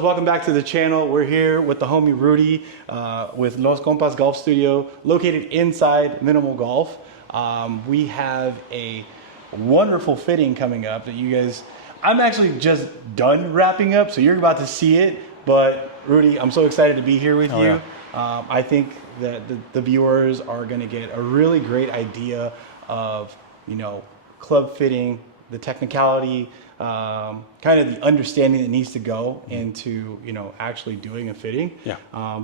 Golferos, welcome back to the channel. We're here with the homie Rudy with Los Compas Golf Studio, located inside MNML Golf. We have a wonderful fitting coming up that you guys, I'm actually just done wrapping up, so you're about to see it. But Rudy, I'm so excited to be here with you. Yeah. I think that the viewers are going to get a really great idea of, you know, club fitting, the technicality, kind of the understanding that needs to go into, you know, actually doing a fitting. Yeah.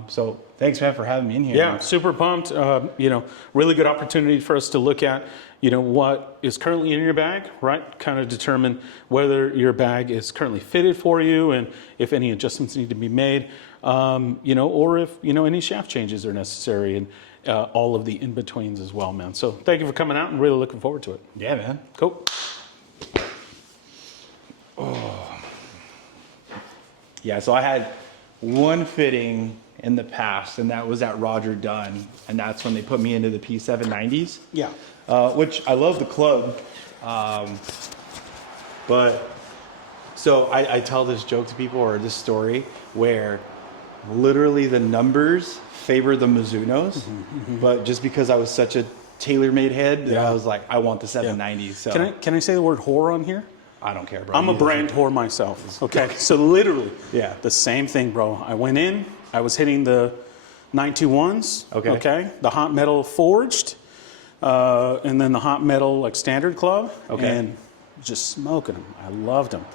So thanks, man, for having me in here. Yeah, super pumped. You know, really good opportunity for us to look at, you know, what is currently in your bag, right? Kind of determine whether your bag is currently fitted for you and if any adjustments need to be made, you know, or if, you know, any shaft changes are necessary and all of the in-betweens as well, man. So thank you for coming out and really looking forward to it. Yeah, man. Cool. Oh. Yeah, so I had one fitting in the past, and that was at Roger Dunn, and that's when they put me into the P790s. Yeah. Which I love the club, but so I tell this joke to people, or this story, where literally the numbers favor the Mizunos, but just because I was such a tailor-made head, I was like, I want the 790s. So can I say the word whore on here? I don't care, bro. I'm a brand whore myself. Okay, so literally, the same thing, bro. I went in, I was hitting the 921s. Okay, the hot metal forged, and then the hot metal like standard club. And just smoking them. I loved them,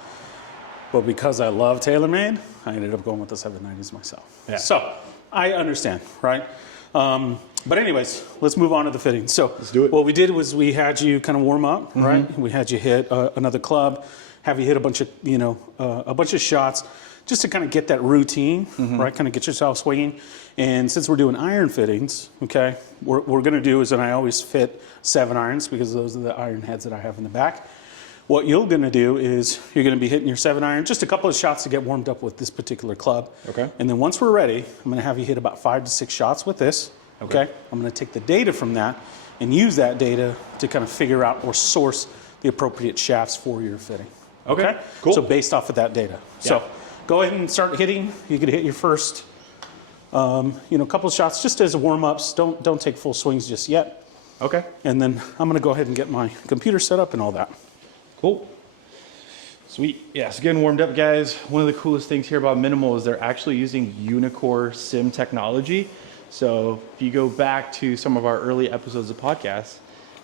but because I love TaylorMade, I ended up going with the 790s myself. Yeah. So I understand, right? But anyways, let's move on to the fitting. So let's do it. What we did was we had you kind of warm up, right? We had you hit another club, have you hit a bunch of, you know, a bunch of shots, just to kind of get that routine, right? Kind of get yourself swinging. And since we're doing iron fittings, okay, what we're going to do is, and I always fit 7 irons because those are the iron heads that I have in the back. What you're going to do is you're going to be hitting your 7 iron, just a couple of shots to get warmed up with this particular club. Okay. And then once we're ready, I'm going to have you hit about 5 to 6 shots with this. Okay. I'm going to take the data from that and use that data to kind of figure out or source the appropriate shafts for your fitting. Okay. Cool. So based off of that data. Yeah. So go ahead and start hitting. You could hit your first, you know, couple of shots just as a warm-ups. Don't take full swings just yet. Okay. And then I'm going to go ahead and get my computer set up and all that. Cool. Sweet. Yeah, so getting warmed up, guys. One of the coolest things here about MNML is they're actually using Unicore sim technology. So if you go back to some of our early episodes of podcasts,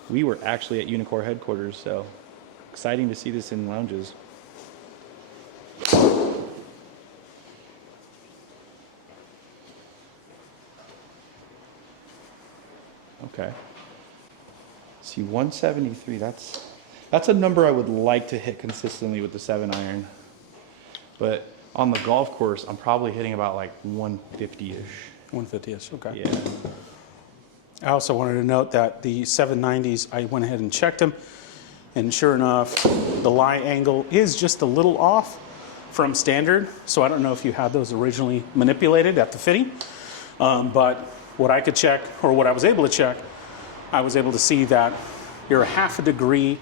we were actually at Unicore headquarters. So exciting to see this in lounges. Okay. See, 173, that's a number I would like to hit consistently with the 7 iron. But on the golf course, I'm probably hitting about like 150-ish. 150-ish, okay. Yeah. I also wanted to note that the 790s, I went ahead and checked them, and sure enough, the lie angle is just a little off from standard. So I don't know if you had those originally manipulated at the fitting, but what I could check, or what I was able to check, I was able to see that you're a ½ degree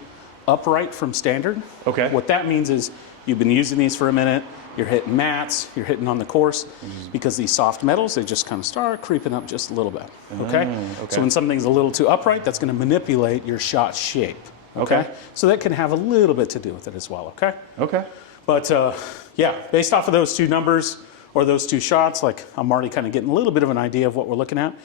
upright from standard. Okay. What that means is you've been using these for a minute, you're hitting mats, you're hitting on the course, because these soft metals, they just kind of start creeping up just a little bit, okay? So when something's a little too upright, that's gonna manipulate your shot shape, okay? So that can have a little bit to do with it as well, okay? Okay. But yeah, based off of those 2 numbers, or those 2 shots, like I'm already kind of getting a little bit of an idea of what we're looking at.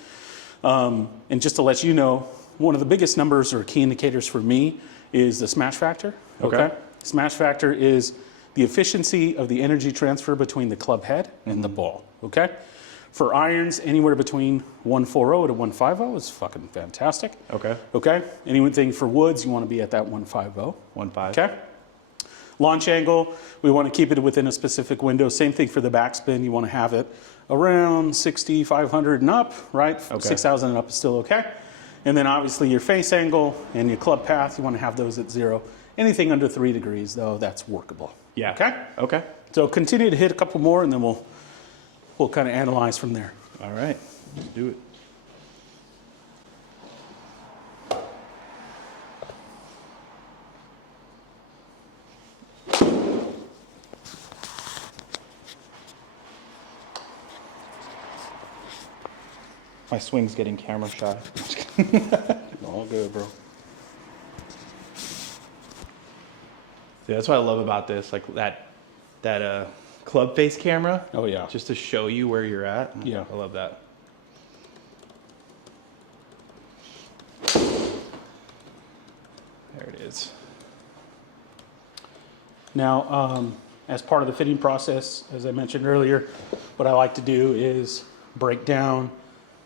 And just to let you know, one of the biggest numbers or key indicators for me is the smash factor, okay? Smash factor is the efficiency of the energy transfer between the club head and the ball, okay? For irons, anywhere between 140 to 150 is fucking fantastic. Okay. Okay? Anything for woods, you want to be at that 150. 1.5. Okay? Launch angle, we want to keep it within a specific window. Same thing for the backspin, you want to have it around 6,500 and up, right? 6,000 and up is still okay. And then obviously your face angle and your club path, you want to have those at 0. Anything under 3 degrees, though, that's workable. Yeah. Okay? Okay. So continue to hit a couple more, and then we'll kind of analyze from there. All right. Let's do it. My swing's getting camera shy. All good, bro. Yeah, that's what I love about this, like that club face camera. Oh yeah. Just to show you where you're at. Yeah. I love that. There it is. Now, as part of the fitting process, as I mentioned earlier, what I like to do is break down,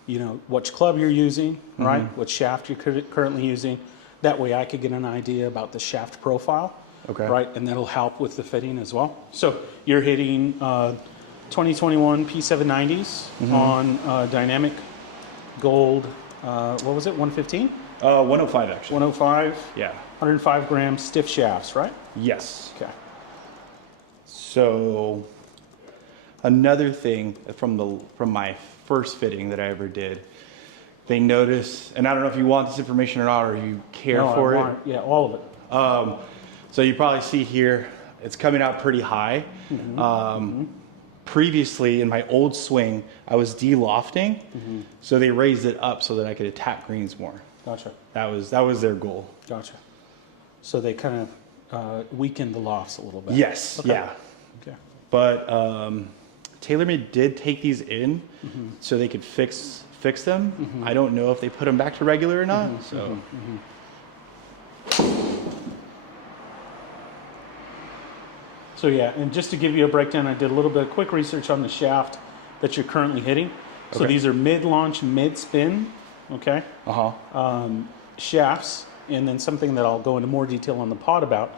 you know, which club you're using, right? What shaft you're currently using. That way I could get an idea about the shaft profile, Okay. right? And that'll help with the fitting as well. So you're hitting 2021 P790s on dynamic gold, what was it, 115? 105 actually. 105, Yeah. 105 gram stiff shafts, right? Yes. Okay. So another thing from my first fitting that I ever did, they noticed, and I don't know if you want this information or not, or you care No, for I it. want yeah, all of it. So you probably see here, it's coming out pretty high. Previously in my old swing, I was de-lofting, so they raised it up so that I could attack greens more. Gotcha. That was their goal. Gotcha. So they kind of weakened the lofts a little bit. Yes, Okay. yeah. Okay. But TaylorMade did take these in so they could fix them. I don't know if they put them back to regular or not. So So yeah, and just to give you a breakdown, I did a little bit of quick research on the shaft that you're currently hitting. So Okay. these are mid-launch, mid-spin, okay, shafts, and then something that I'll go into more detail on the pod about.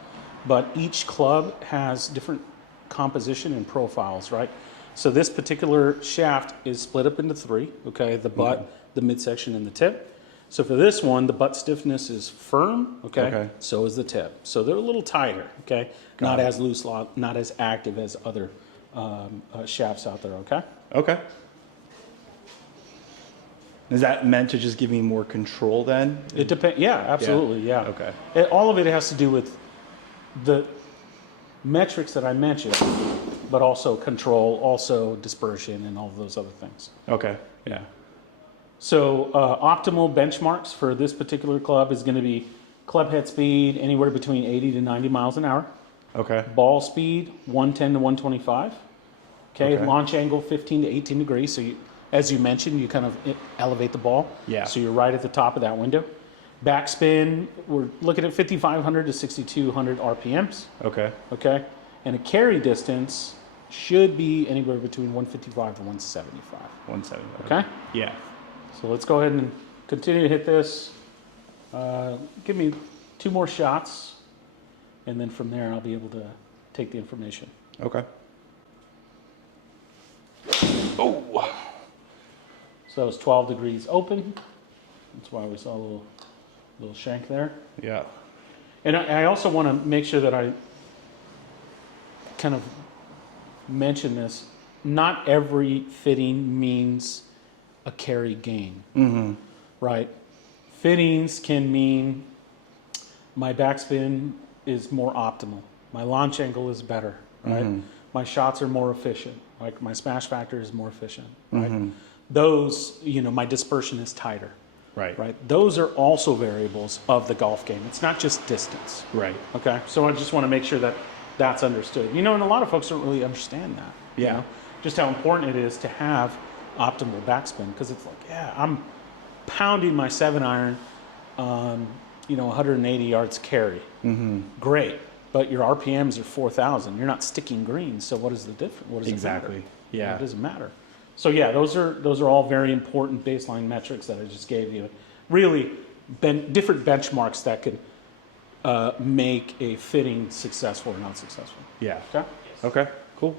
But each club has different composition and profiles, right? So this particular shaft is split up into three, okay? The butt, the midsection, and the tip. So for this one, the butt stiffness is firm, okay? Okay. So is the tip. So they're a little tighter, okay? Not as loose, not as active as other shafts out there, okay? okay. Is that meant to just give me more control then? It depends. Yeah, absolutely. Yeah. Okay. All of it has to do with the metrics that I mentioned, but also control, also dispersion, and all of those other things. Okay. Yeah. So optimal benchmarks for this particular club is going to be club head speed anywhere between 80 to 90 miles an hour. Okay. Ball speed 110 to 125. Okay. Okay. Launch angle 15 to 18 degrees. So you, as you mentioned, you kind of elevate the ball. Yeah. So you're right at the top of that window. Backspin, we're looking at 5,500 to 6,200 RPMs. Okay. Okay. And a carry distance should be anywhere between 155 to 175. 170. Okay. Yeah. So let's go ahead and continue to hit this. Give me 2 more shots, and then from there I'll be able to take the information. Okay. Oh. So that was 12 degrees open. That's why we saw a little shank there. Yeah. And I also want to make sure that I kind of mention this. Not every fitting means a carry gain, right? Fittings can mean my backspin is more optimal. My launch angle is better, right? My shots are more efficient. Like my smash factor is more efficient, right? Those, you know, my dispersion is tighter, right? Those are also variables of the golf game. It's not just distance, Right. okay? So I just want to make sure that that's understood. You know, and a lot of folks don't really understand that. You Yeah. know? Just how important it is to have optimal backspin, because it's like, yeah, I'm pounding my 7-iron on, you know, 180 yards carry. Great, but your RPMs are 4,000. You're not sticking greens, so what is the difference? What does Exactly. it matter? Yeah. It doesn't matter. So yeah, those are all very important baseline metrics that I just gave you. Really, different benchmarks that could make a fitting successful or not successful. Yeah. Okay. Okay. Cool.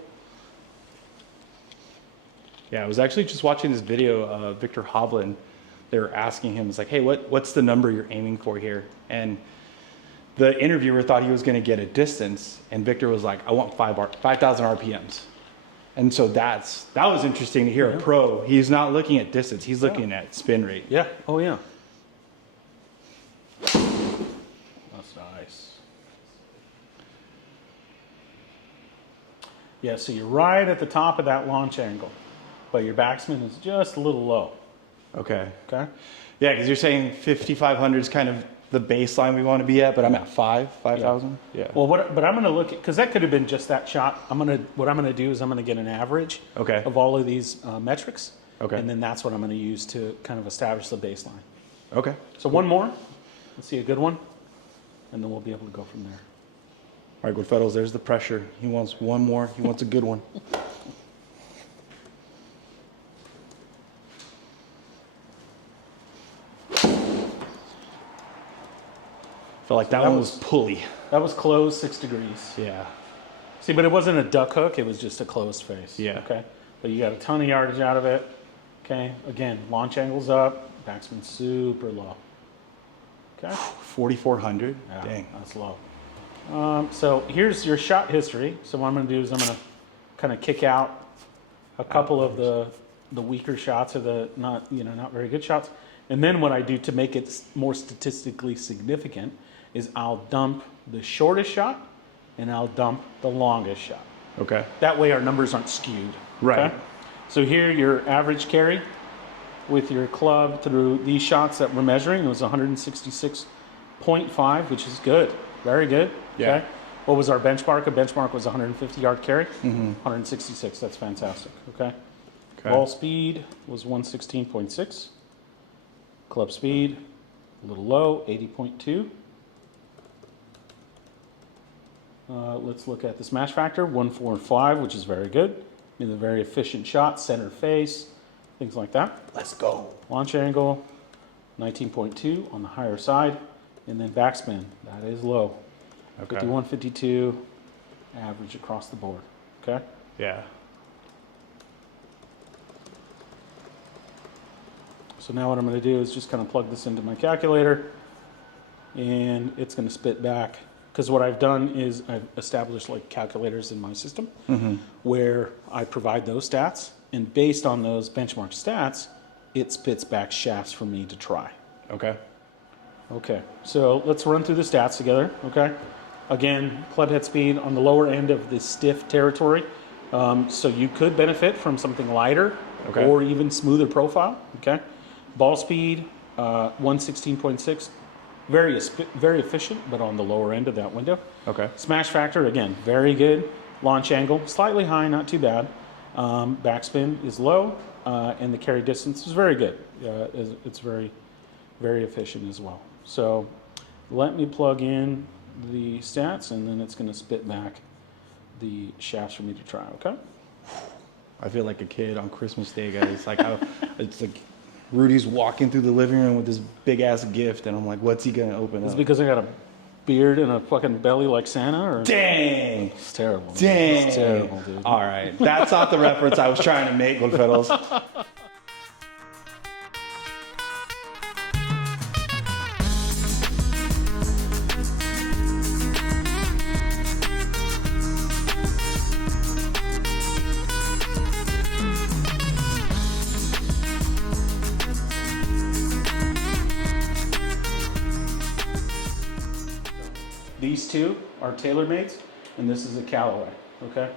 Yeah, I was actually just watching this video of Victor Hovland. They were asking him, it's like, hey, what's the number you're aiming for here? And the interviewer thought he was going to get a distance, and Victor was like, I want 5,000 RPMs. And so that was interesting to hear a pro. He's not looking at distance, he's looking at spin rate. Yeah. Oh yeah. That's nice. Yeah, so you're right at the top of that launch angle, but your backspin is just a little low. Okay. Okay. Yeah, because you're saying 5,500 is kind of the baseline we want to be at, but I'm at 5,000. Yeah. Well, but I'm going to look at, because that could have been just that shot. What I'm going to do is I'm going to get an average Okay. of all of these metrics. Okay. And then that's what I'm going to use to kind of establish the baseline. Okay. So one more. Let's see a good one. And then we'll be able to go from there. All right, Golferos, there's the pressure. He wants one more. He wants a good one. Felt like that one was pulley. That was closed 6 degrees. Yeah. See, but it wasn't a duck hook. It was just a closed face. Yeah. Okay. But you got a ton of yardage out of it. Okay. Again, launch angle's up. Backspin super low. Okay. 4,400. Yeah, Dang. that's low. So here's your shot history. So what I'm going to do is I'm going to kind of kick out a couple of the weaker shots or the not very good shots. And then what I do to make it more statistically significant is I'll dump the shortest shot and I'll dump the longest shot. Okay. That way our numbers aren't skewed. Right. Okay? So here your average carry with your club through these shots that we're measuring was 166.5, which is good. Very good. Yeah. Okay. What was our benchmark? A benchmark was 150 yard carry. 166. That's fantastic. Okay. Ball speed was 116.6. Club speed, a little low, 80.2. Let's look at the smash factor, 145, which is very good. I mean, a very efficient shot, center face, things like that. Let's go. Launch angle, 19.2 on the higher side. And then backspin, that is low. Okay. 51, 52, average across the board. Okay? Yeah. So now what I'm going to do is just kind of plug this into my calculator, and it's going to spit back. Because what I've done is I've established like calculators in my system where I provide those stats, and based on those benchmark stats, it spits back shafts for me to try. Okay. Okay, so let's run through the stats together, okay? Again, club head speed on the lower end of the stiff territory. So you could benefit from something lighter or even smoother profile, okay? Ball speed, 116.6. Very efficient, but on the lower end of that window. Okay. Smash factor, again, very good. Launch angle, slightly high, not too bad. Backspin is low, and the carry distance is very good. It's very, very efficient as well. So let me plug in the stats, and then it's going to spit back the shafts for me to try, okay? I feel like a kid on Christmas Day, guys. It's like Rudy's walking through the living room with this big ass gift, and I'm like, what's he gonna open Is up? it because I got a beard and a fucking belly like Santa? Or? Dang! It's terrible. Dang! It's terrible, dude. All right, that's not the reference I was trying to make, Golferos. These two are TaylorMades, and this is a Callaway, okay?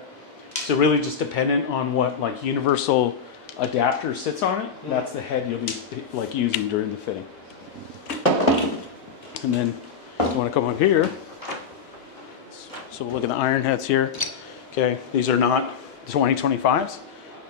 So really just dependent on what like universal adapter sits on it, that's the head you'll be like using during the fitting. And then you want to come up here. So we'll look at the iron heads here. Okay, these are not 2025s.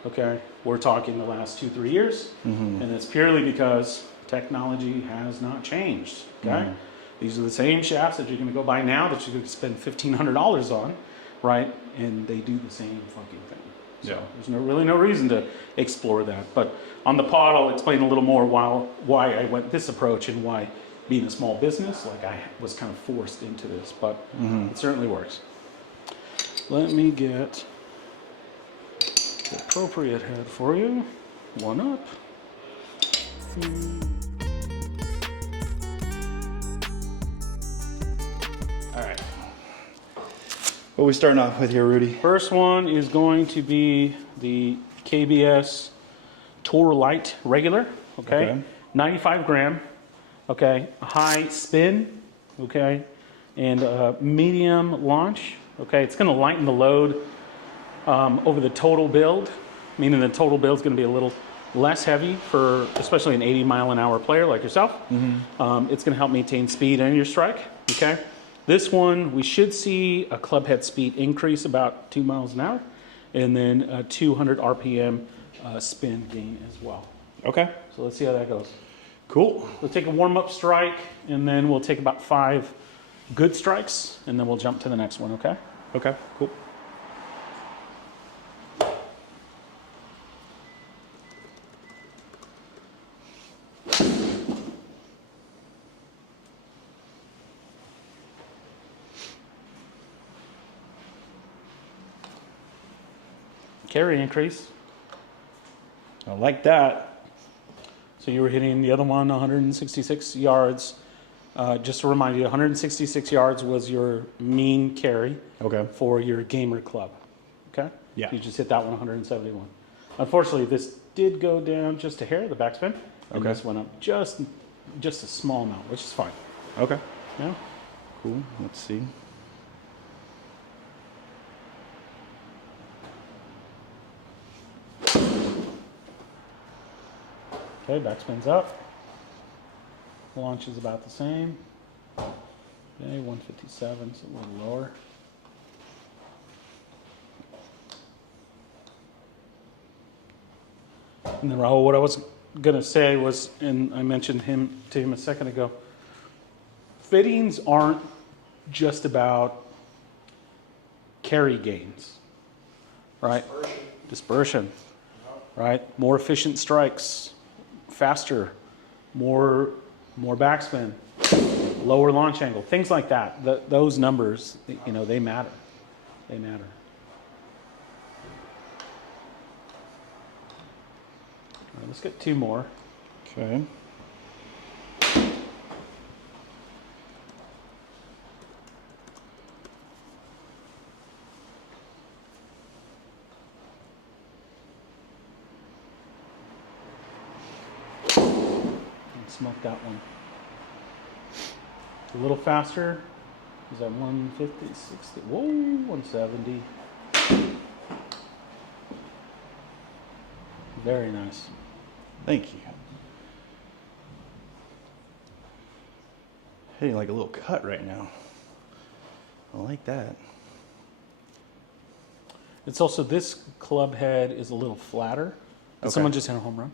Okay, we're talking the last 2-3 years, and it's purely because technology has not changed. Okay. These are the same shafts that you're going to go buy now that you're going to spend $1,500 on, right? And they do the same fucking thing. So there's really no reason to explore that. But on the pod, I'll explain a little more why I went this approach and why being a small business, like I was kind of forced into this. But it certainly works. Let me get the appropriate head for you. One up. All right. What are we starting off with here, Rudy? First one is going to be the KBS Tour Light Regular, okay? 95 gram, okay? High spin, okay? And medium launch, okay? It's gonna lighten the load over the total build, meaning the total build is gonna be a little less heavy for especially an 80-mile-an-hour player like yourself. It's going to help maintain speed and your strike. Okay. This one, we should see a club head speed increase about 2 miles an hour, and then a 200 RPM spin gain as well. Okay. So let's see how that goes. Cool. We'll take a warm-up strike, and then we'll take about 5 good strikes, and then we'll jump to the next one, okay? Okay, cool. Carry increase. I like that. So you were hitting the other one 166 yards. Just to remind you, 166 yards was your mean carry Okay. for your gamer club. Okay? Yeah. You just hit that one 171. Unfortunately, this did go down just a hair, the backspin. And Okay. this went up just a small amount, which is fine. Okay. Yeah. Cool. Let's see. Okay, backspin's up. Launch is about the same. Okay, 157, so a little lower. And then Raul, what I was gonna say was, and I mentioned to him a second ago, fittings aren't just about carry gains, right? Dispersion, right? More efficient strikes, faster, more backspin, lower launch angle, things like that. Those numbers, you know, they matter. They matter. All right, let's get 2 more. Okay. Smoke that one. A little faster. Is that 150, 60? Whoa, 170. Very nice. Thank you. Hitting like a little cut right now. I like that. It's also, this club head is a little flatter. Did Okay. someone just hit a home run?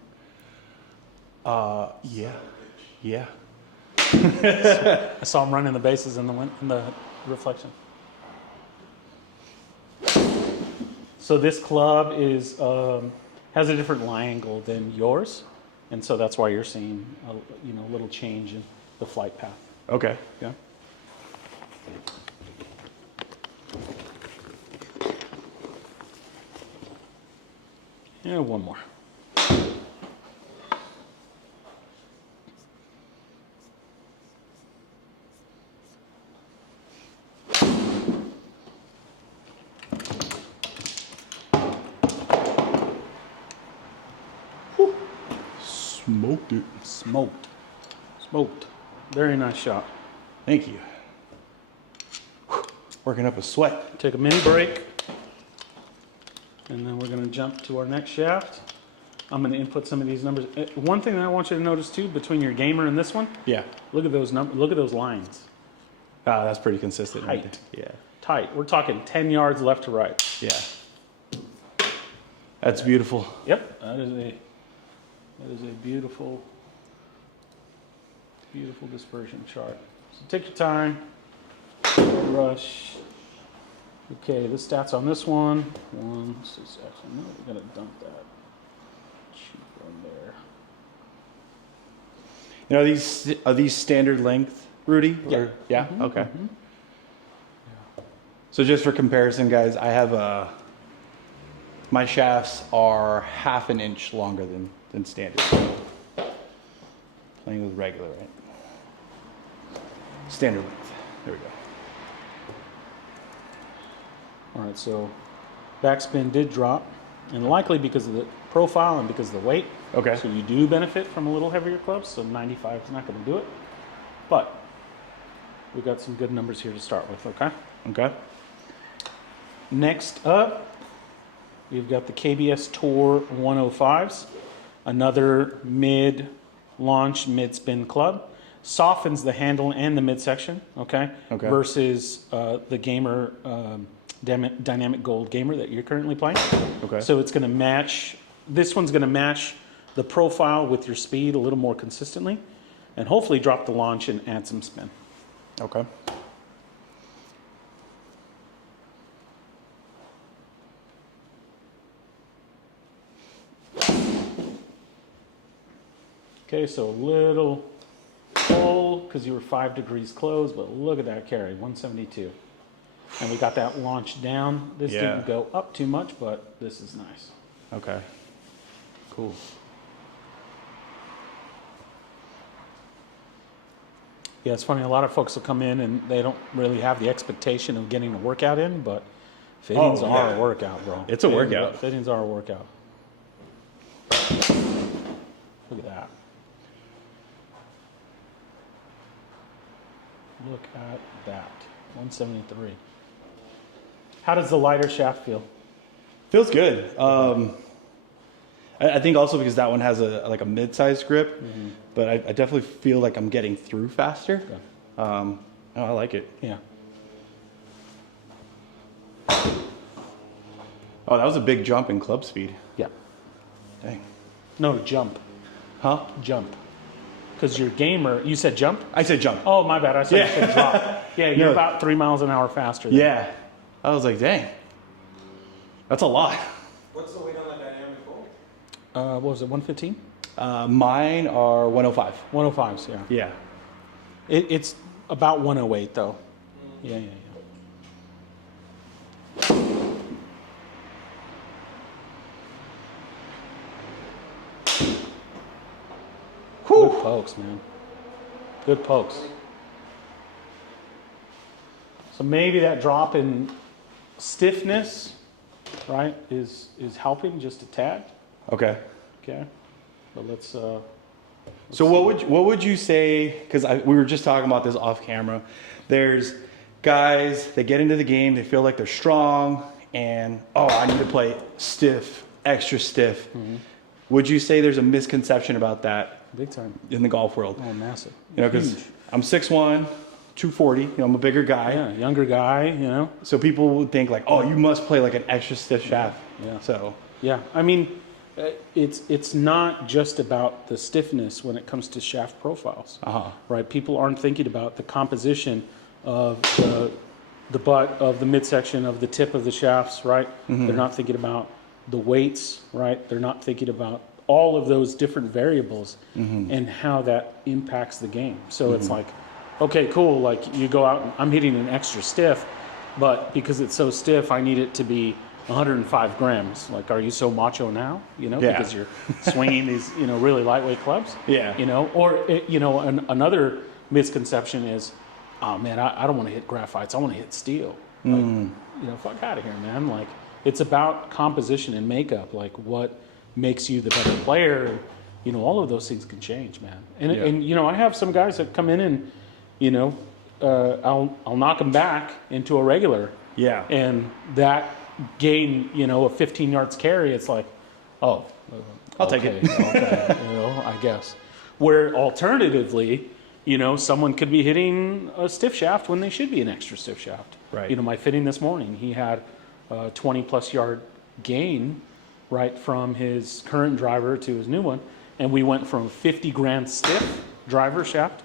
Yeah. Yeah. I saw him running the bases in the reflection. So this club is has a different lie angle than yours, and so that's why you're seeing a little change in the flight path. Okay. Yeah. Yeah, one more. Smoked it. Smoked. Very nice shot. Thank you. Working up a sweat. Take a mini break, and then we're going to jump to our next shaft. I'm going to input some of these numbers. One thing that I want you to notice too, between your gamer and this one, Yeah. look at those numbers. Look at those lines. Ah, that's pretty consistent. right Tight. there. Tight. We're talking 10 yards left to right. Yeah. Yeah. That's beautiful. Yep. That is a beautiful, beautiful dispersion chart. So take your time. Don't rush. Okay, the stats on this one. Actually, no, we're gonna dump that. Cheap one there. You know, are these standard length, Rudy? Yeah. Or- yeah? Okay. So just for comparison, guys, I have my shafts are half an inch longer than standard. Playing with regular, right? Standard length. There we go. All right, so backspin did drop, and likely because of the profile and because of the weight. Okay. So you do benefit from a little heavier clubs, so 95 is not going to do it. But we've got some good numbers here to start with, okay? Okay. Next up, we've got the KBS Tour 105s. another mid-launch, mid-spin club. Softens the handle and the midsection, okay? Okay. Versus the Gamer, Dynamic Gold Gamer that you're currently playing. Okay. So it's gonna match, this one's gonna match the profile with your speed a little more consistently, and hopefully drop the launch and add some spin. Okay. Okay, so a little pull because you were 5 degrees closed, but look at that carry, 172. And we got that launch down. This Yeah. didn't go up too much, but this is nice. Okay. Cool. Yeah, it's funny. A lot of folks will come in and they don't really have the expectation of getting a workout in, but fittings are a workout, bro. It's a workout. Fittings are a workout. Look at that. Look at that. 173. How does the lighter shaft feel? Feels good. I think also because that one has a like a mid-sized grip, but I definitely feel like I'm getting through faster. Okay. I like it. Yeah. Oh, that was a big jump in club speed. Yeah. Dang. No, jump. Huh? Jump. Because you're gamer. You said jump? I said jump. Oh, my bad. I said you said drop. Yeah, you're No. about 3 miles an hour faster. Than Yeah. I was like, dang. That's a lot. What's the weight on the dynamic gold? What was it, 115? Mine are 105. 105s, yeah. Yeah. It's about 108, though. Yeah, yeah, yeah. Good pokes, man. Good pokes. So maybe that drop in stiffness, right, is helping just a tad. Okay. Okay. But let's So what would you say? Because we were just talking about this off camera. There's guys that get into the game, they feel like they're strong, and I need to play stiff, extra stiff. Would you say there's a misconception about that big time. in the golf world? Oh, massive. You know, because Huge. I'm 6'1", 240. You know, I'm a bigger guy. Yeah, younger guy, you know. So people would think like, oh, you must play like an extra stiff shaft. Yeah. So Yeah, I mean, it's not just about the stiffness when it comes to shaft profiles, right? People aren't thinking about the composition of the butt of the midsection of the tip of the shafts, right? They're not thinking about the weights, right? They're not thinking about all of those different variables and how that impacts the game. So it's like, okay, cool. Like you go out and I'm hitting an extra stiff, but because it's so stiff, I need it to be 105 grams. Like, are you so macho now? You know, Yeah. because you're swinging these, really lightweight clubs. Yeah. Or another misconception is, oh man, I don't want to hit graphites. I want to hit steel. Like, fuck out of here, man. Like, it's about composition and makeup. Like, what makes you the better player? And, all of those things can change, man. And I have some guys that come in and, I'll knock them back into a regular. yeah. And that gain, a 15 yards carry, it's like, oh, I'll take it. Okay, I guess. Where alternatively, someone could be hitting a stiff shaft when they should be an extra stiff shaft. Right. My fitting this morning, he had a 20 plus yard gain right from his current driver to his new one. And we went from 50 gram stiff driver shaft,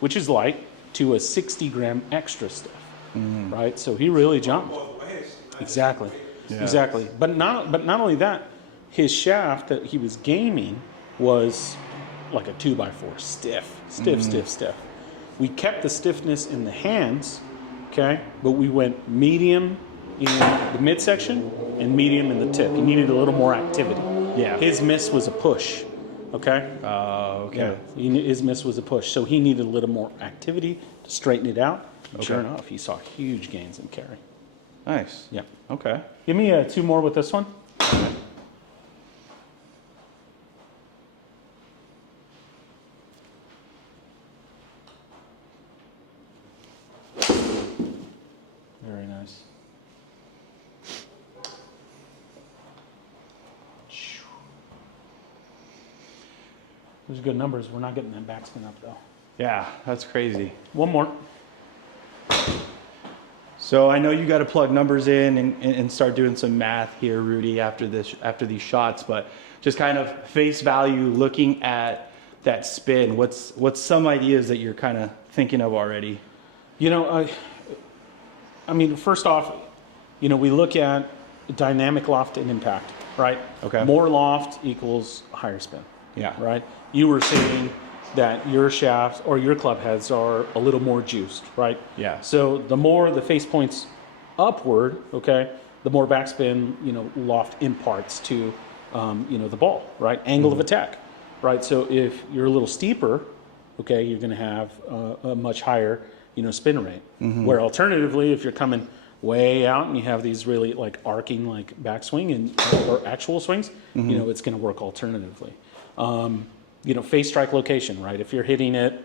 which is light, to a 60 gram extra stiff. Right. So he really jumped. Both ways. Exactly. Yeah. Exactly. But not only that, his shaft that he was gaming was like a 2x4, stiff. We kept the stiffness in the hands, okay, but we went medium in the midsection and medium in the tip. He needed a little more activity. Yeah. His miss was a push, okay? Okay. His miss was a push, so he needed a little more activity to straighten it out. And sure enough, he saw huge gains in carry. Nice. Yeah. Okay. Give me 2 more with this one. Very nice. Those are good numbers. We're not getting that backspin up though. Yeah, that's crazy. One more. So I know you got to plug numbers in and start doing some math here, Rudy, after these shots, but just kind of face value, looking at that spin. What's some ideas that you're kind of thinking of already? You know, I mean, first off, you know, we look at dynamic loft and impact, right? Okay. More loft equals higher spin. Yeah. Right. You were saying that your shafts or your club heads are a little more juiced, right? Yeah. So the more the face points upward, okay, the more backspin, you know, loft imparts to, you know, the ball, right? Angle of attack, right? So if you're a little steeper, okay, you're going to have a much higher, you know, spin rate. Where alternatively, if you're coming way out and you have these really like arcing like backswing and or actual swings, you know, it's going to work alternatively. You know, face strike location, right? If you're hitting it,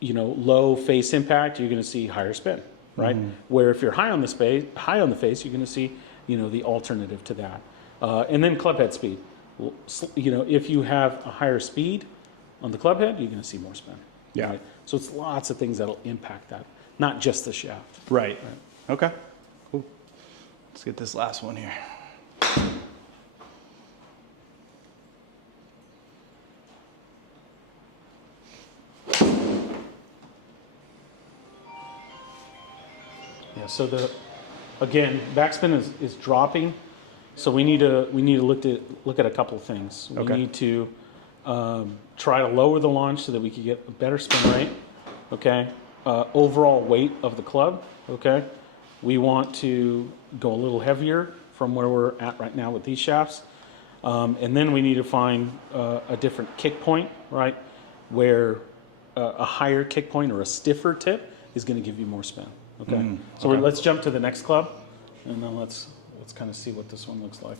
you know, low face impact, you're going to see higher spin, right? Where if you're high on the face, you're going to see, you know, the alternative to that. And then club head speed. You know, if you have a higher speed on the club head, you're going to see more spin. Yeah. Right? So it's lots of things that'll impact that, not just the shaft. Right. Okay. Cool. Let's get this last one here. Yeah, so again, backspin is dropping, so we need to look at a couple of things. We Okay. need to try to lower the launch so that we can get a better spin rate. Okay, overall weight of the club. Okay, we want to go a little heavier from where we're at right now with these shafts, and then we need to find a different kick point, right, where a higher kick point or a stiffer tip is going to give you more spin. Okay, so let's jump to the next club, and then let's kind of see what this one looks like.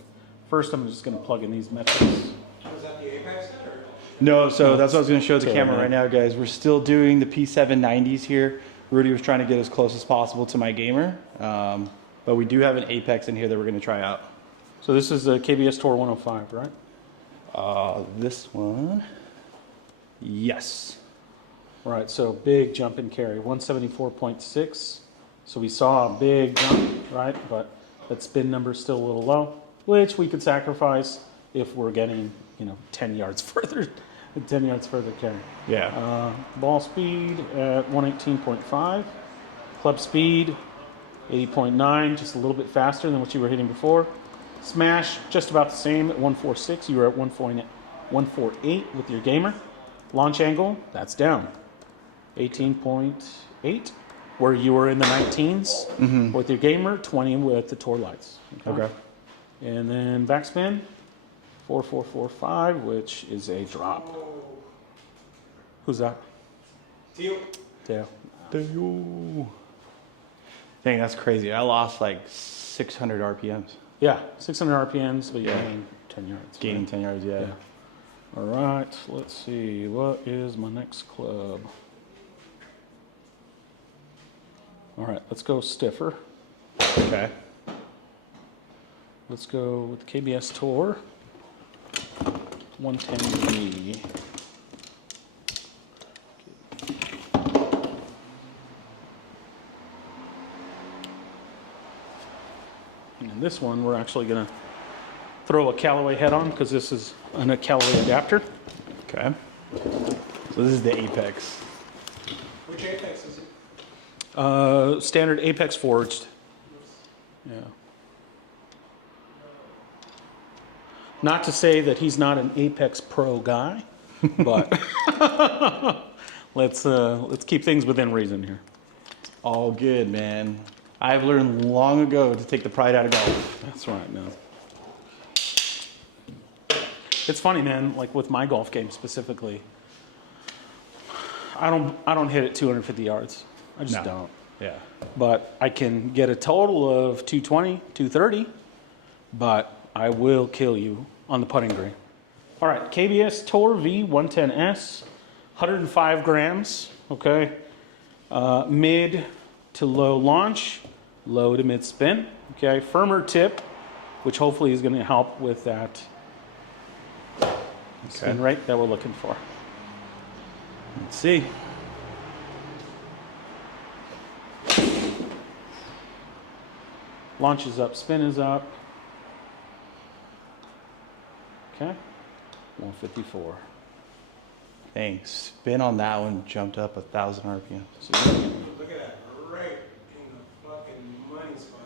First, I'm just going to plug in these metrics. Was that the Apex set or? No, so that's what I was going to show the Okay, camera man. right now, guys. We're still doing the P790s here. Rudy was trying to get as close as possible to my gamer, but we do have an Apex in here that we're going to try out. So this is the KBS Tour 105, right? This one, yes. All right, so big jump in carry, 174.6. So we saw a big jump, right? But that spin number is still a little low, which we could sacrifice if we're getting, you know, 10 yards further, 10 yards further carry. Yeah. Ball speed at 118.5. Club speed, 80.9, just a little bit faster than what you were hitting before. Smash, just about the same at 146. You were at 148 with your gamer. Launch angle, that's down. 18.8, where you were in the 19s with your gamer, 20 with the Tour lights. Okay. And then backspin, 4445, which is a drop. Who's that? Teal. Dale. Dang, that's crazy. I lost like 600 RPMs. Yeah, 600 RPMs, but you Yeah. gained 10 yards. Gaining right? 10 yards, yeah. All right, let's see. What is my next club? All right, let's go stiffer. Okay. Let's go with KBS Tour 110B. And this one, we're actually going to throw a Callaway head on because this is a Callaway adapter. Okay. So this is the Apex. Which Apex is it? Standard Apex forged. Yeah. Not to say that he's not an Apex Pro guy, but let's keep things within reason here. All good, man. I've learned long ago to take the pride out of golf. That's right, man. It's funny, man. Like with my golf game specifically, I don't hit it 250 yards. I just No. don't. Yeah. But I can get a total of 220, 230, but I will kill you on the putting green. All right, KBS Tour V110S, 105 grams, okay? Mid to low launch, low to mid spin, okay? Firmer tip, which hopefully is gonna help with that spin rate that we're looking for. Let's see. Launch is up, spin is up. Okay. 154. Dang, spin on that one jumped up 1,000 RPM. Look at that, right in the fucking money spot.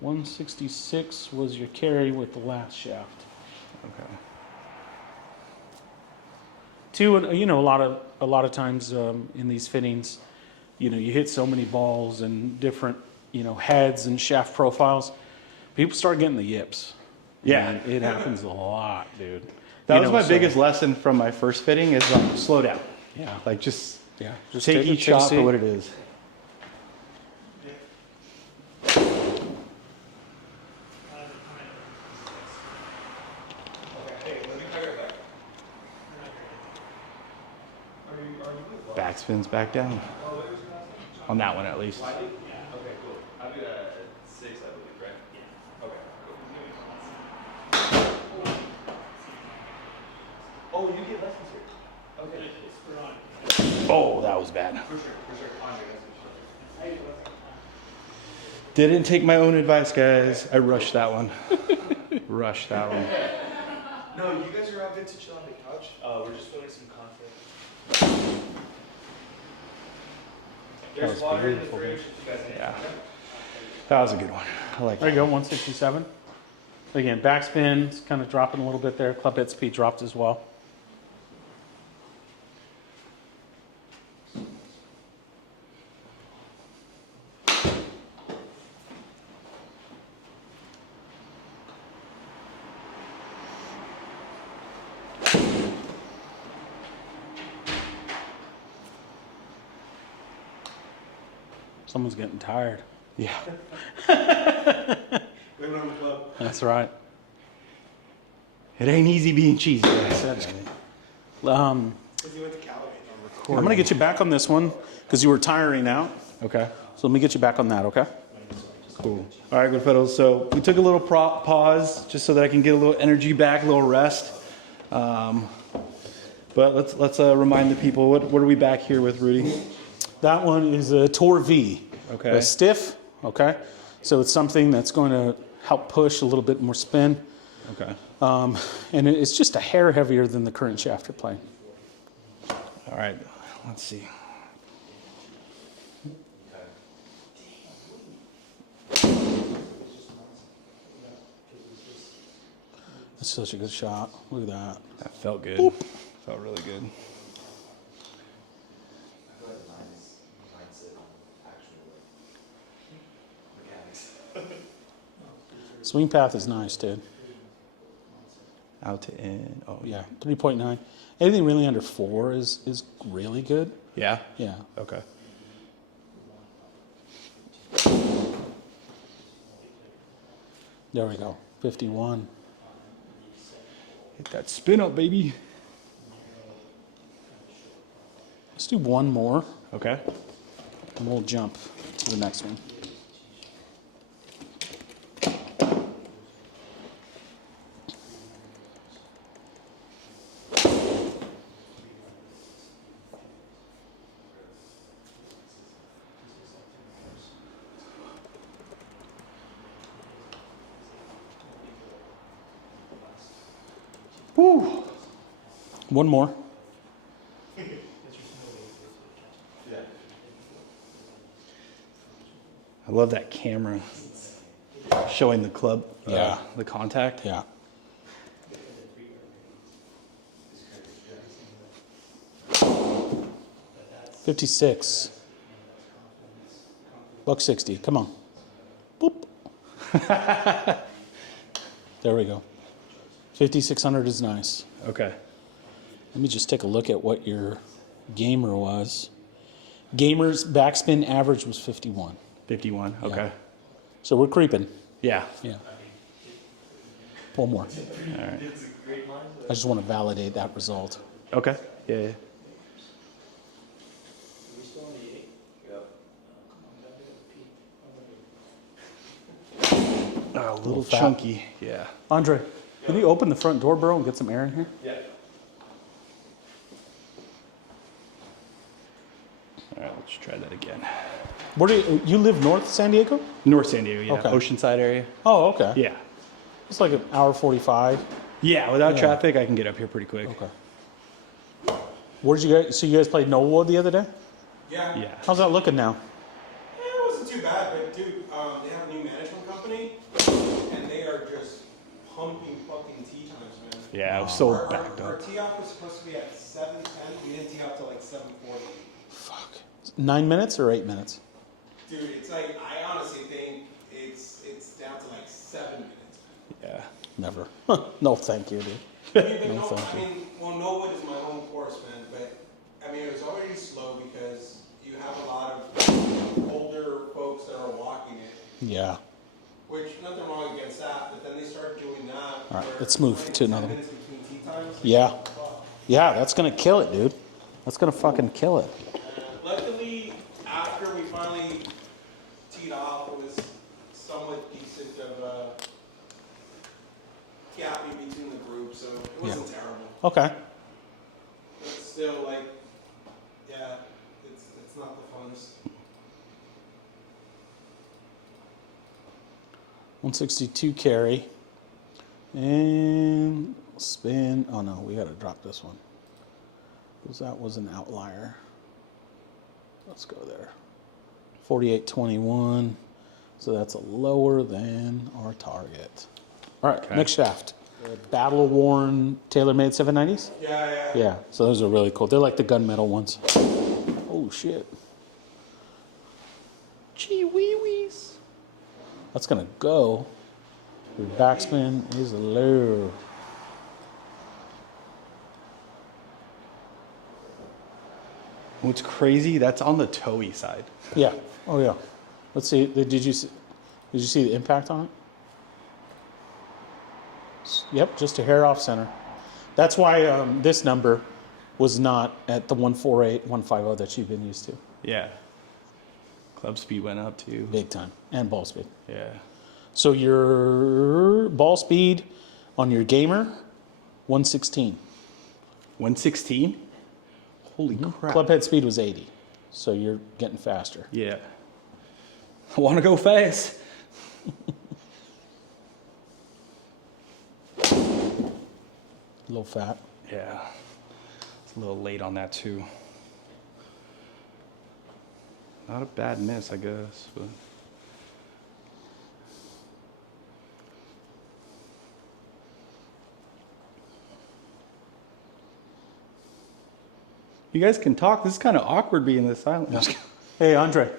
166 was your carry with the last shaft. Okay. Two, you know, a lot of times in these fittings, you know, you hit so many balls and different, you know, heads and shaft profiles. People start getting the yips. Yeah. And it happens a lot, dude. That You was know, my so- biggest lesson from my first fitting is slow down. Yeah. Like just Just take each shot seat. for what it is. Backspins back down. On that one at least. Okay, cool. I'll do that at 6, I believe, right? Yeah. Okay, cool. Oh, you get lessons here? Okay. Oh, that was bad. For sure. Andre, that's for sure. Didn't take my own advice, guys. I rushed that one. Rushed that one. No, you guys are all good to chill on the couch. We're just feeling some conflict. There's was water in the beautiful, fridge if you guys need Yeah. some. That was a good one. I like There you that. go, 167. Again, backspin's kind of dropping a little bit there. Club head speed dropped as well. Someone's getting tired. Yeah. Living on the club. That's right. It ain't easy being cheesy, guys. Um, Because you went to Cali. I'm going to get you back on this one because you were tiring out. Okay. So let me get you back on that, okay? Cool. All right, good fellows. So we took a little pause just so that I can get a little energy back, a little rest. But let's remind the people what are we back here with, Rudy? That one is a Tour V. Okay. A stiff, okay? So it's something that's going to help push a little bit more spin. Okay. And it's just a hair heavier than the current shaft you're playing. All right. Let's see. That's such a good shot. Look at that. That felt good. Felt really good. Swing path is nice, dude. Out to in. Oh Yeah, 3.9. Anything really under 4 is really good. Yeah. Yeah. Okay. There we go. 51. Hit that spin up, baby. Let's do one more, Okay. and we'll jump to the next one. Woo. One more. I love that camera showing the club. Yeah. The contact. Yeah. $56. $160. Come on. Boop. There we go. 5,600 is nice. Okay. Let me just take a look at what your gamer was. Gamer's backspin average was 51. 51. Okay. So we're creeping. Yeah. Yeah. One more. All right. I just want to validate that result. Okay. Yeah. Yeah. Oh, a little fat. chunky. Yeah. Andre, can you open the front door, bro, and get some air in here? Yeah. Let's try that again. Where do you live north San Diego? North San Diego, yeah. Okay. Oceanside area. Oh, okay. Yeah. It's like an hour 45. Yeah, without Yeah. traffic, I can get up here pretty quick. Okay. Where did you guys? So you guys played Knollwood the other day? Yeah. Yeah. How's that looking now? It wasn't too bad, but dude, they have a new management company, and they are just pumping fucking tee times, man. Yeah, I was so Our backed up. tee off was supposed to be at 7:10. We didn't tee off till like 7:40. Fuck. 9 minutes or 8 minutes? Dude, it's like I honestly think it's down to like 7 minutes. Yeah. Never. No, thank you, dude. I mean, but No, no, thank I you. mean, well, Knollwood is my home course, man. But I mean, it was already slow because you have a lot of older folks that are walking it. Yeah. Which nothing wrong against that, but then they started doing that. All right, where let's move it's to 10 another one. minutes between tee times. Yeah. Fuck. Yeah, that's gonna kill it, dude. That's gonna fucking kill it. Luckily, after we finally teed off, it was somewhat decent of gapping between the groups, so it wasn't terrible. Okay. But still, like, yeah, it's not the funnest. 162 carry. And spin. Oh no, we gotta drop this one. Because that was an outlier. Let's go there. 48.21. So that's lower than our target. All right, Okay. next shaft. The battle worn TaylorMade 790s? Yeah. Yeah, so those are really cool. They're like the gunmetal ones. Oh shit. Gee wee wees. That's gonna go. Your backspin is low. What's crazy, that's on the toey side. Yeah. Oh yeah. Let's see. Did you see the impact on it? Yep, just a hair off center. That's why this number was not at the 148, 150 that you've been used to. Yeah. Club speed went up too. Big time. And ball speed. Yeah. So your ball speed on your gamer, 116. 116? Holy crap. Club head speed was 80. So you're getting faster. Yeah. I want to go fast. A little fat. Yeah. It's a little late on that too. Not a bad miss, I guess, but you guys can talk. This is kind of awkward being this silent. Hey, Andre.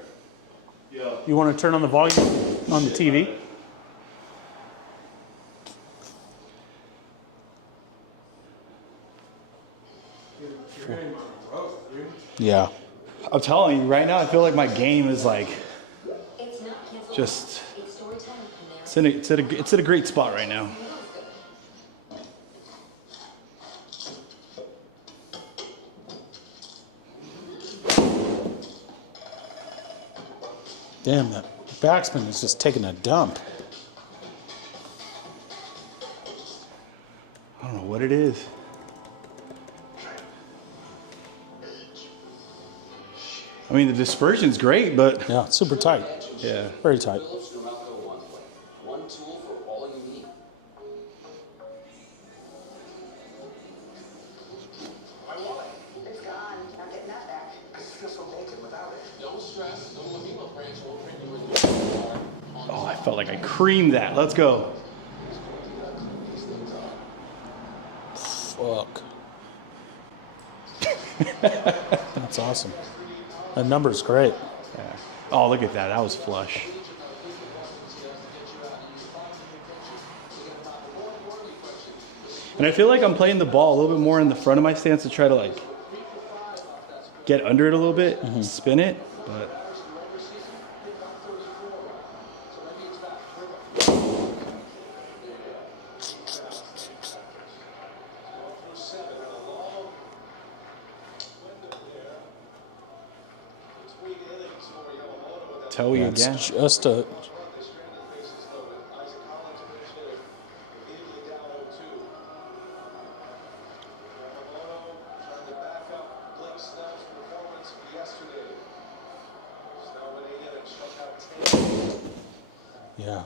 Yeah. You want to turn on the volume on the TV? You're hitting my throat, dude. Yeah. I'm telling you, right now, I feel like my game is like just. It's at a great spot right now. Damn, that backspin is just taking a dump. I don't know what it is. I mean, the dispersion's great, but Yeah, it's super tight. yeah. Very tight. One tool for all you need. It's gone. I'm getting that back. I feel so naked without it. Don't stress. No Lavino branch will print you a new card. Oh, I felt like I creamed that. Let's go. Fuck. That's awesome. That number's great. Yeah. Oh, look at that. That was flush. And I feel like I'm playing the ball a little bit more in the front of my stance to try to like get under it a little bit, spin it, but Toey Yeah, again. it's just a. Yeah.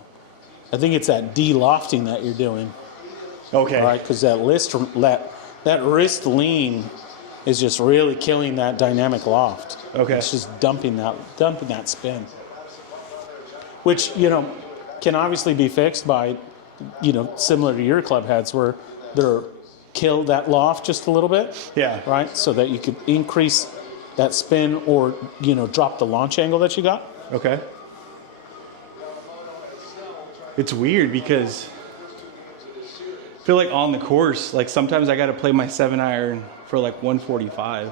I think it's that de-lofting that you're doing, Okay. right? Because that wrist lean is just really killing that dynamic loft. Okay. It's just dumping that spin, which can obviously be fixed by similar to your club heads where they're kill that loft just a little bit. Yeah. Right. So that you could increase that spin or drop the launch angle that you got. Okay. It's weird because I feel like on the course, like sometimes I got to play my 7-iron for like 145.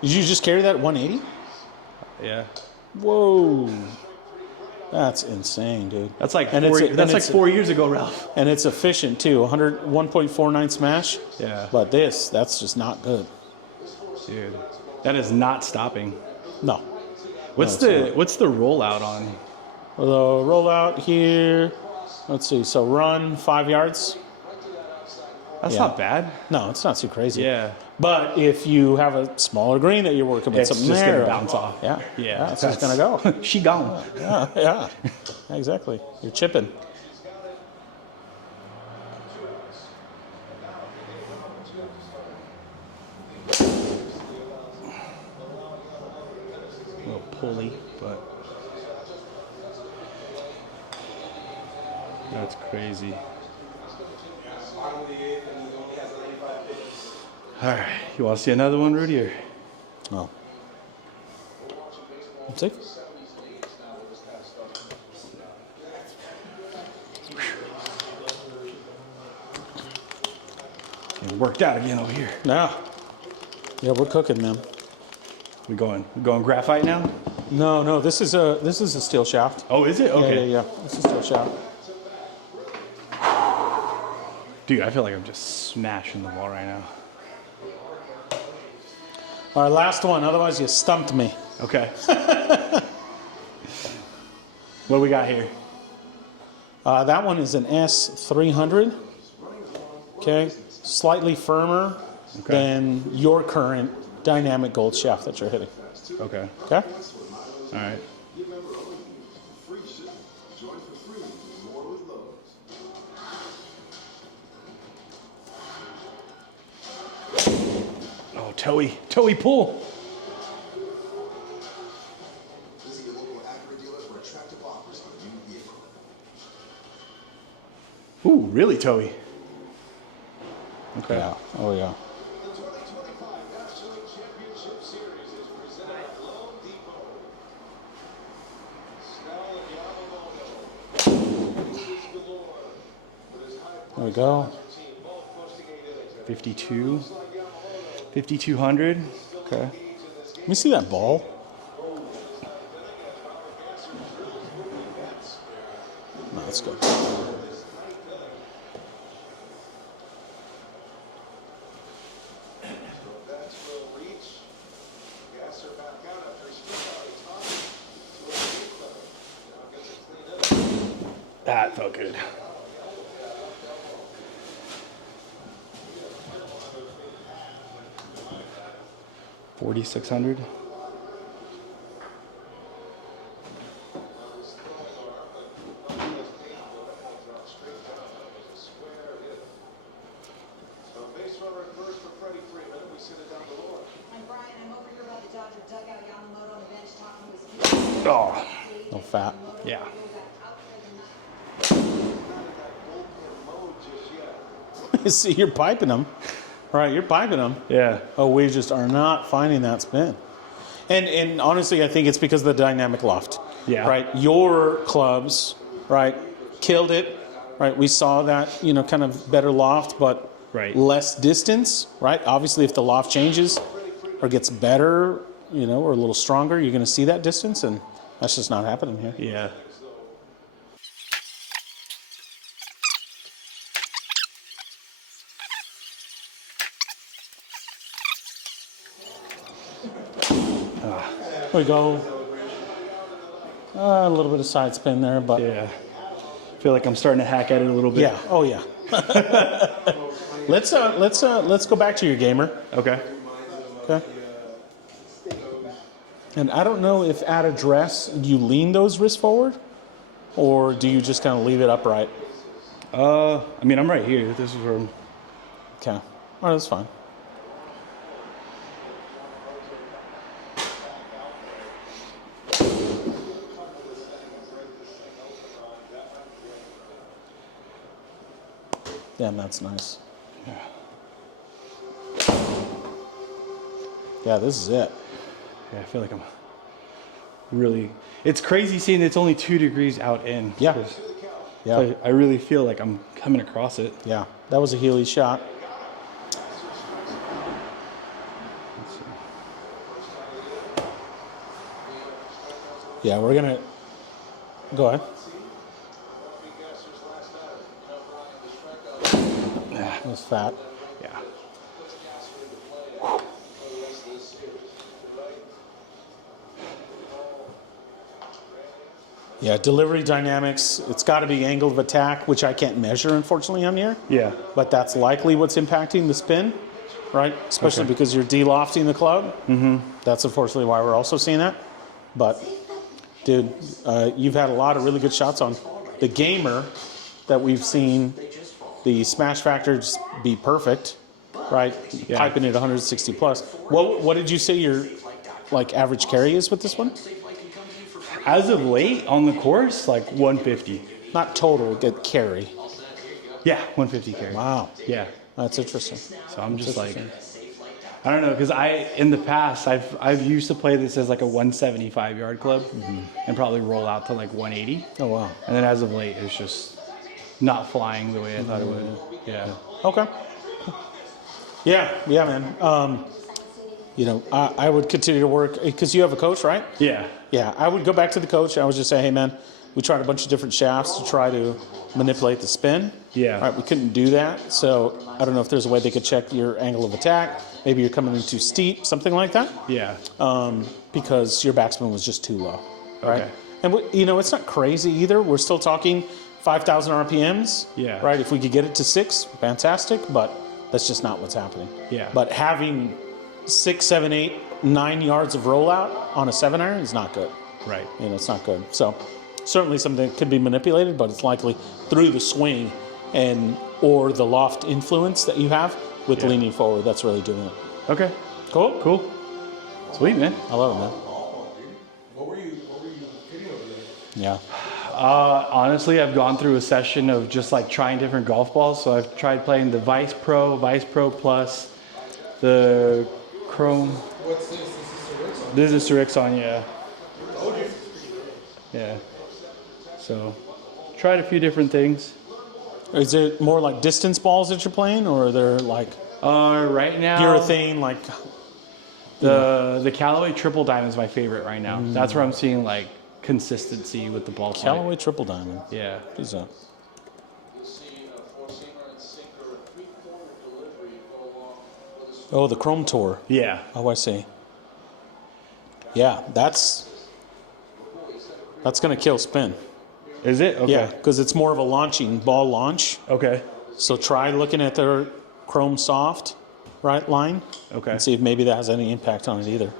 Did you just carry that 180? Yeah. Whoa. That's insane, dude. That's like And four, it's a- that's and like it's a- 4 years ago, Ralph. And it's efficient too. 1.49 smash. Yeah. But that's just not good. Dude, that is not stopping. No. What's No, it's the rollout on? The rollout here. Let's see. So run 5 yards. That's Yeah. not bad. No, it's not too crazy. Yeah. But if you have a smaller green that you're working with, It's something just there, gonna bounce off. Yeah. Yeah. It's just gonna go. She gone. Yeah. Exactly. You're chipping. A little pulley, but that's crazy. Bottom of the eighth, and he only has 95 pitches. All right, you want to see another one, Rudy? Or? Oh. Let's see. It worked out again over here. Yeah. Yeah, we're cooking, man. We going graphite now? No. This is a steel shaft. Oh, is it? Okay. Yeah. This is steel shaft. Dude, I feel like I'm just smashing the ball right now. All right, last one. Otherwise, you stumped me. Okay. What do we got here? That one is an S300. Okay, slightly firmer than your current dynamic gold shaft that you're hitting. Okay. Okay. All right. Oh, toey pull. Ooh, really toey. Okay. Yeah. Oh yeah. There we go. 52. 5200. Okay. Let me see that ball. No, that's good. That felt good. $4,600. And Brian, I'm over here by the Dodger dugout, Yamamoto on the bench talking with his Oh, No fat. yeah. See, you're piping them. All right, you're piping them. Yeah. Oh, we just are not finding that spin. And honestly, I think it's because of the dynamic loft. Yeah. Right. Your clubs, right, killed it. Right. We saw that, kind of better loft, but Right. less distance. Right. Obviously, if the loft changes or gets better, or a little stronger, you're going to see that distance, and that's just not happening here. Yeah. There we go. A little bit of side spin there, but Yeah. I feel like I'm starting to hack at it a little bit. yeah. Oh yeah. Let's go back to your gamer. Okay. Okay. And I don't know if at address you lean those wrists forward. or do you just kind of leave it upright? I mean, I'm right here. This is where I'm... Okay. All right, that's fine. Damn, that's nice. Yeah, this is it. Yeah, I feel like I'm really... It's crazy seeing it's only 2 degrees out in. Yeah. Yeah. So I really feel like I'm coming across it. Yeah, that was a Healy shot. Yeah, we're gonna go ahead. That was fat. Yeah. Yeah, delivery dynamics. It's got to be angle of attack, which I can't measure, unfortunately, on here. Yeah. But that's likely what's impacting the spin, right? Especially Okay. because you're de-lofting the club. Mm-hmm. That's unfortunately why we're also seeing that. But, dude, you've had a lot of really good shots on the gamer that we've seen. The smash factor just be perfect, right? Yeah. Piping it 160 plus. What did you say your like average carry is with this one? As of late on the course, like 150. Not total, get carry. Yeah, 150 carry. Wow, Yeah. that's interesting. So I'm just like, interesting. I don't know, because in the past I've used to play this as like a 175 yard club and probably roll out to like 180. Oh wow. And then as of late, it's just not flying the way I thought it would. Yeah. Okay. Yeah, man. You know, I would continue to work because you have a coach, right? Yeah. Yeah, I would go back to the coach. I would just say, hey, man, we tried a bunch of different shafts to try to manipulate the spin. Yeah. All right, we couldn't do that. So I don't know if there's a way they could check your angle of attack. Maybe you're coming in too steep, something like that. Yeah. Because your backspin was just too low. Right. Okay. And you know, it's not crazy either. We're still talking 5,000 RPMs. Yeah. Right. If we could get it to 6, fantastic. But that's just not what's happening. Yeah. But having 6, 7, 8, 9 yards of rollout on a 7-iron is not good. Right. You know, it's not good. So certainly something that could be manipulated, but it's likely through the swing or the loft influence that you have with leaning forward. That's really doing it. Okay. Cool. Cool. Sweet, man. I love it, man. What were you hitting over there? Yeah. Honestly, I've gone through a session of just like trying different golf balls. So I've tried playing the Vice Pro Plus, the Chrome. What's this? This is a Rixon. This is Rixon, yeah. Oh, dude. Yeah. So, tried a few different things. Is it more like distance balls that you're playing, or are there like Right now, urethane, like the Callaway Triple Diamond is my favorite right now. That's where I'm seeing like consistency with the ball flight. Callaway Triple Diamond? Yeah. Who's that? You'll see a 4-seamer and sinker, a 3/4 delivery go along with a Oh, the Chrome Tour. Yeah. Oh, I see. Yeah, that's going to kill spin. Is it? Okay. Yeah, because it's more of a ball launch. Okay. So try looking at their Chrome Soft line. Okay. And see if maybe that has any impact on it either.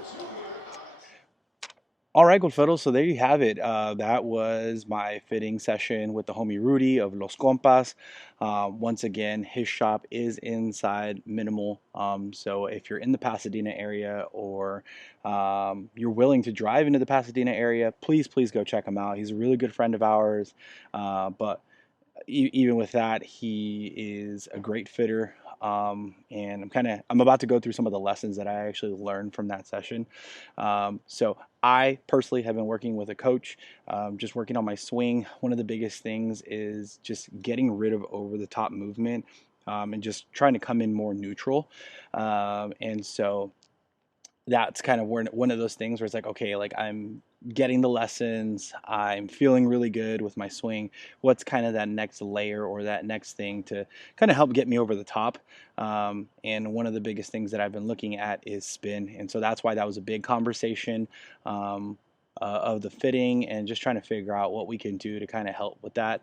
All right, Golferos, so there you have it. That was my fitting session with the homie Rudy of Los Compas. Once again, his shop is inside Minimal. So if you're in the Pasadena area or you're willing to drive into the Pasadena area, please go check him out. He's a really good friend of ours. But even with that, he is a great fitter. And I'm about to go through some of the lessons that I actually learned from that session. So I personally have been working with a coach, just working on my swing. One of the biggest things is just getting rid of over the top movement, and just trying to come in more neutral. And so that's kind of one of those things where it's like, okay, like I'm getting the lessons, I'm feeling really good with my swing. What's kind of that next layer or that next thing to kind of help get me over the top? And one of the biggest things that I've been looking at is spin. And so that's why that was a big conversation of the fitting and just trying to figure out what we can do to kind of help with that.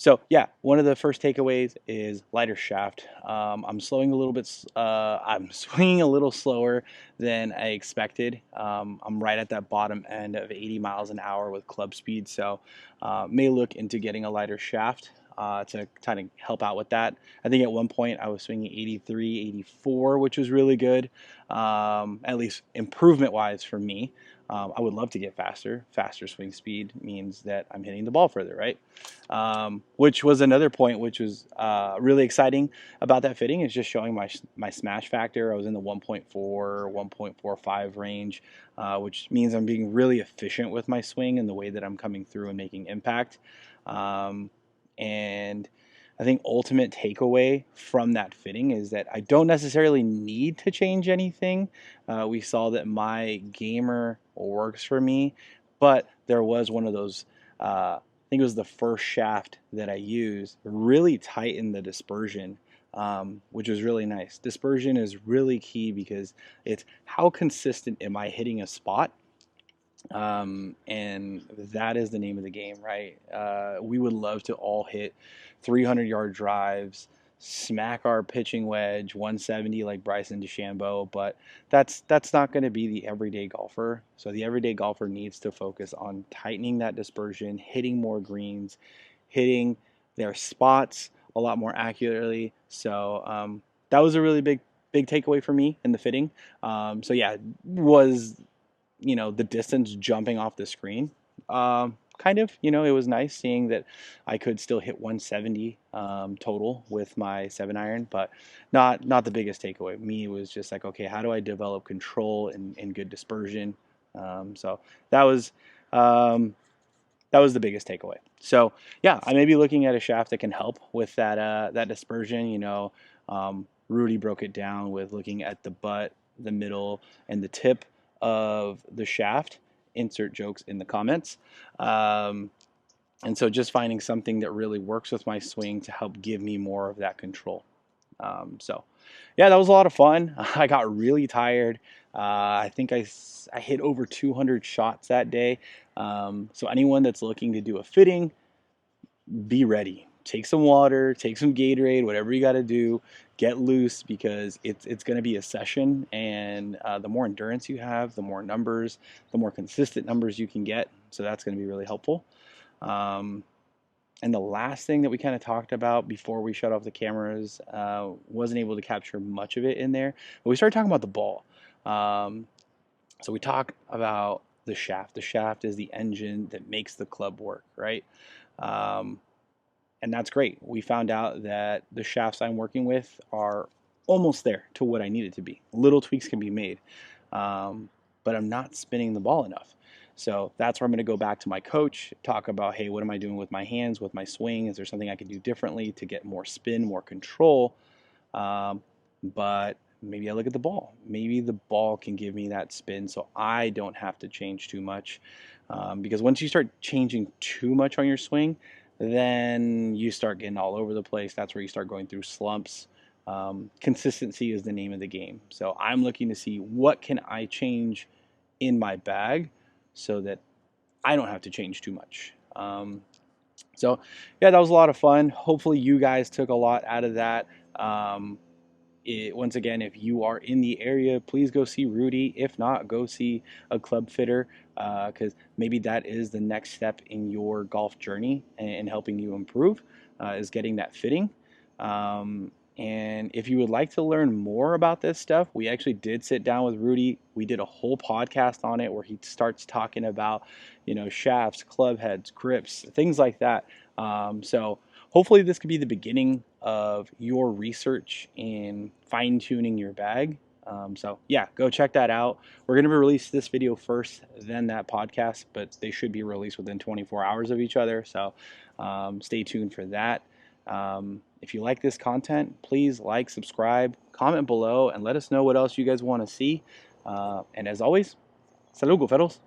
So yeah, one of the first takeaways is lighter shaft. I'm slowing a little bit. I'm swinging a little slower than I expected. I'm right at that bottom end of 80 miles an hour with club speed, so may look into getting a lighter shaft to kind of help out with that. I think at one point I was swinging 83, 84, which was really good, at least improvement-wise for me. I would love to get faster. Faster swing speed means that I'm hitting the ball further, right? Which was another point which was really exciting about that fitting, is just showing my smash factor. I was in the 1.4, 1.45 range, which means I'm being really efficient with my swing and the way that I'm coming through and making impact. And I think ultimate takeaway from that fitting is that I don't necessarily need to change anything. We saw that my gamer works for me, but there was one of those, I think it was the first shaft that I used, really tightened the dispersion, which was really nice. Dispersion is really key because it's how consistent am I hitting a spot? And that is the name of the game, right? We would love to all hit 300-yard drives, smack our pitching wedge 170 like Bryson DeChambeau, but that's not going to be the everyday golfer. So the everyday golfer needs to focus on tightening that dispersion, hitting more greens, hitting their spots a lot more accurately. So that was a really big takeaway for me in the fitting. So yeah, was the distance jumping off the screen. Kind of, it was nice seeing that I could still hit 170 total with my 7-iron, but not the biggest takeaway. Me, it was just like, okay, how do I develop control and good dispersion? So that was the biggest takeaway. So yeah, I may be looking at a shaft that can help with that dispersion. Rudy broke it down with looking at the butt, the middle, and the tip of the shaft. Insert jokes in the comments. And so just finding something that really works with my swing to help give me more of that control. So yeah, that was a lot of fun. I got really tired. I think I hit over 200 shots that day. So anyone that's looking to do a fitting, be ready. Take some water, take some Gatorade, whatever you got to do. Get loose, because it's going to be a session, and the more endurance you have, the more numbers, the more consistent numbers you can get. So that's going to be really helpful. And the last thing that we kind of talked about before we shut off the cameras, wasn't able to capture much of it in there, but we started talking about the ball. So we talked about the shaft. The shaft is the engine that makes the club work, right? And that's great. We found out that the shafts I'm working with are almost there to what I need it to be. Little tweaks can be made, but I'm not spinning the ball enough. So that's where I'm going to go back to my coach, talk about, hey, what am I doing with my hands, with my swing? Is there something I can do differently to get more spin, more control? But maybe I look at the ball. Maybe the ball can give me that spin so I don't have to change too much. Because once you start changing too much on your swing, then you start getting all over the place. That's where you start going through slumps. Consistency is the name of the game. So I'm looking to see what can I change in my bag so that I don't have to change too much. So yeah, that was a lot of fun. Hopefully you guys took a lot out of that. Once again, if you are in the area, please go see Rudy. If not, go see a club fitter, because maybe that is the next step in your golf journey and helping you improve, is getting that fitting. And if you would like to learn more about this stuff, we actually did sit down with Rudy. We did a whole podcast on it where he starts talking about, shafts, club heads, grips, things like that. So hopefully this could be the beginning of your research in fine-tuning your bag. So yeah, go check that out. We're going to release this video first, then that podcast, but they should be released within 24 hours of each other. So stay tuned for that. If you like this content, please like, subscribe, comment below, and let us know what else you guys want to see. And as always, salud, Golferos.